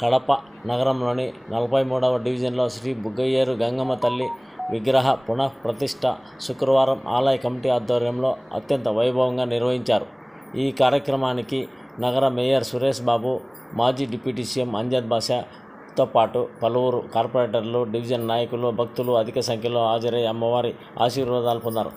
కడప నగరంలోని 43వ డివిజన్లో శ్రీ బుగ్గయ్యేరు గంగమ్మ తల్లి విగ్రహ పునఃప్రతిష్ఠ శుక్రవారం ఆలయ కమిటీ ఆధ్వర్యంలో అత్యంత వైభవంగా నిర్వహించారు. ఈ కార్యక్రమానికి నగర మేయర్ సురేష్ బాబు, మాజీ డిప్యూటీ సీఎం అంజద్ బాషాతో పాటు పలువురు కార్పొరేటర్లు, డివిజన్ నాయకులు, భక్తులు అధిక సంఖ్యలో హాజరై అమ్మవారి ఆశీర్వాదాలు పొందారు.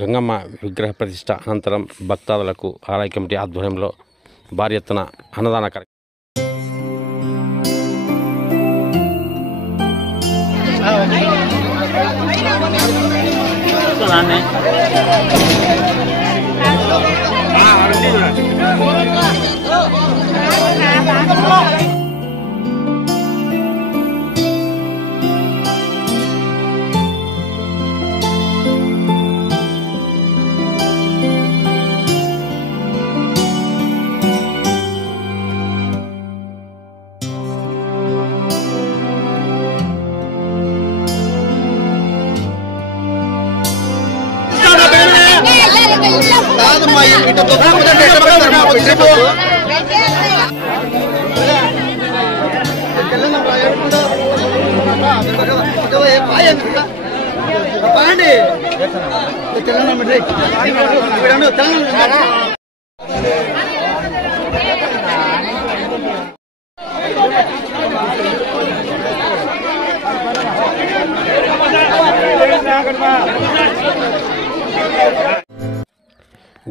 గంగమ్మ విగ్రహ ప్రతిష్ఠ అనంతరం భక్తాదులకు ఆలయ కమిటీ ఆధ్వర్యంలో భారీ ఎత్తున అన్నదాన కార్యక్రమం.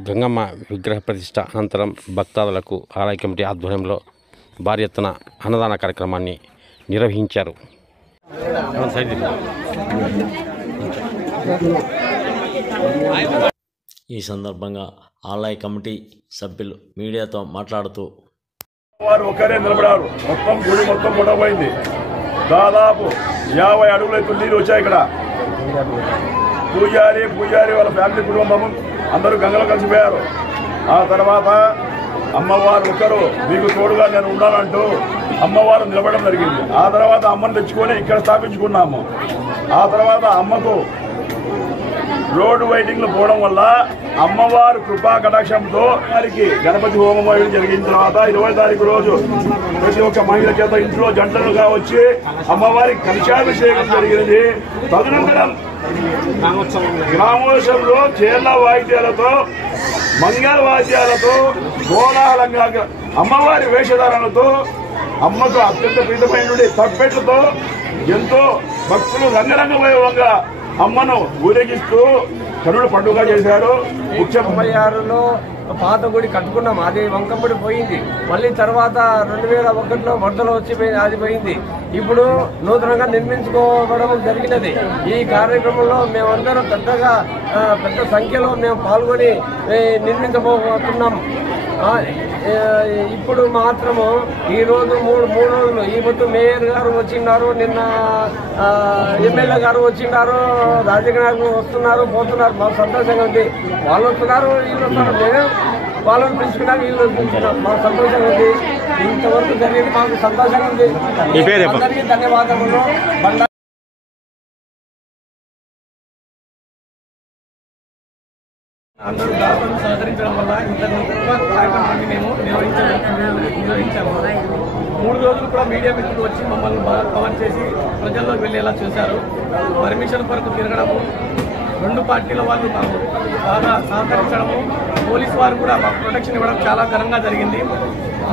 గంగమ్మ విగ్రహ ప్రతిష్ఠ అనంతరం భక్తాదులకు ఆలయ కమిటీ ఆధ్వర్యంలో భారీ ఎత్తున అన్నదాన కార్యక్రమాన్ని నిర్వహించారు. ఈ సందర్భంగా ఆలయ కమిటీ సభ్యులు మీడియాతో మాట్లాడుతూ వారు ఒకరే నిలబడారు. మొత్తం గుడి మొత్తం గొడవైంది. దాదాపు 50 అడుగుల ఎత్తు నీళ్ళు వచ్చాయి. ఇక్కడ పూజారి వాళ్ళ ఫ్యామిలీ కుటుంబం అందరూ గంగలో కలిసిపోయారు. ఆ తర్వాత అమ్మవారు ఒకరు మీకు తోడుగా నేను ఉండాలంటూ అమ్మవారు నిలబడడం జరిగింది. ఆ తర్వాత అమ్మను తెచ్చుకొని ఇక్కడ స్థాపించుకున్నాము. ఆ తర్వాత అమ్మకు రోడ్డు వైటింగ్లు పోవడం వల్ల అమ్మవారు కృపా కటాక్షంతో వారికి గణపతి హోమం జరిగిన తర్వాత 20వ తారీఖు రోజు ప్రతి ఒక్క మహిళ చేత ఇంట్లో జంటలుగా వచ్చి అమ్మవారికి కలశాభిషేకం జరిగినది. తదనంతరం గ్రామోత్సవంలో చేర్ల వాయిద్యాలతో, మంగళ వాద్యాలతో, కోలాహలంగా అమ్మవారి వేషధారణలతో, అమ్మకు అత్యంత ప్రీతమైన తప్పెట్లతో ఎంతో భక్తులు రంగరంగ వైభవంగా అమ్మను ఊరేగిస్తూ కనుడు పండుగ చేశారు. 96లో పాత గుడి కట్టుకున్నాం, అది వంకముడి పోయింది. మళ్ళీ తర్వాత 2001లో వరదలు వచ్చి అది పోయింది. ఇప్పుడు నూతనంగా నిర్మించుకోవడం జరిగినది. ఈ కార్యక్రమంలో మేమందరం పెద్ద సంఖ్యలో మేము పాల్గొని నిర్మించబోతున్నాం. ఇప్పుడు మాత్రము ఈరోజు మూడు రోజులు ఈ పొద్దు మేయర్ గారు వచ్చిన్నారు, నిన్న ఎమ్మెల్యే గారు వచ్చిన్నారు, రాజకీయ నాయకులు వస్తున్నారు, పోతున్నారు. మాకు సంతోషంగా ఉంది. వాళ్ళు వస్తున్నారు, వీళ్ళు వస్తున్నారు. మేము వాళ్ళని పిలుచుకున్నాం, వీళ్ళు పిలుచుకున్నాం. మాకు సంతోషంగా ఉంది. ఇంతవరకు జరిగింది, మాకు సంతోషంగా ఉంది. అందరికీ ధన్యవాదములు. అందరూ దాతలు సహకరించడం వల్ల ఇంత కార్యక్రమాన్ని మేము నిర్వహించాము. 3 రోజులు కూడా మీడియా మిత్రులు వచ్చి మమ్మల్ని బాగా కవర్ చేసి ప్రజల్లోకి వెళ్ళేలా చూశారు. పర్మిషన్ కొరకు తిరగడము, రెండు పార్టీల వాళ్ళు మాకు బాగా సహకరించడము, పోలీసు వారు కూడా మాకు ప్రొటెక్షన్ ఇవ్వడం చాలా ఘనంగా జరిగింది.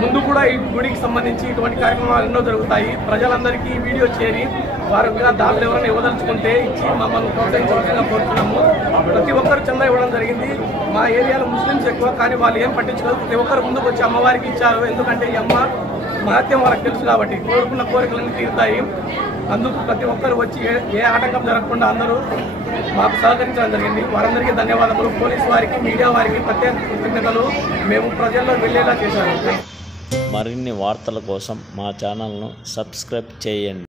ముందు కూడా ఈ గుడికి సంబంధించి ఇటువంటి కార్యక్రమాలు ఎన్నో జరుగుతాయి. ప్రజలందరికీ ఈ వీడియో చేరి వారు దాంట్లో ఎవరైనా ఇవ్వదలుచుకుంటే ఇచ్చి మమ్మల్ని ప్రోత్సహించవలసిందిగా కోరుతున్నాము. ప్రతి ఒక్కరు చందా ఇవ్వడం జరిగింది. మా ఏరియాలో ముస్లిమ్స్ ఎక్కువ, కానీ వాళ్ళు ఏం పట్టించుకోరు. ప్రతి ఒక్కరు ముందుకు వచ్చి అమ్మవారికి ఇచ్చారు. ఎందుకంటే ఈ అమ్మ మహత్యం వాళ్ళకి తెలుసు కాబట్టి కోరుకున్న కోరికలన్నీ తీరుతాయి. అందుకు ప్రతి ఒక్కరు వచ్చి ఏ ఆటంకం జరగకుండా అందరూ మాకు సహకరించడం జరిగింది. వారందరికీ ధన్యవాదములు. పోలీసు వారికి, మీడియా వారికి ప్రత్యేక కృతజ్ఞతలు. మేము ప్రజల్లో వెళ్ళేలా చేశారు. మరిన్ని వార్తల కోసం మా ఛానల్ను సబ్స్క్రైబ్ చేయండి.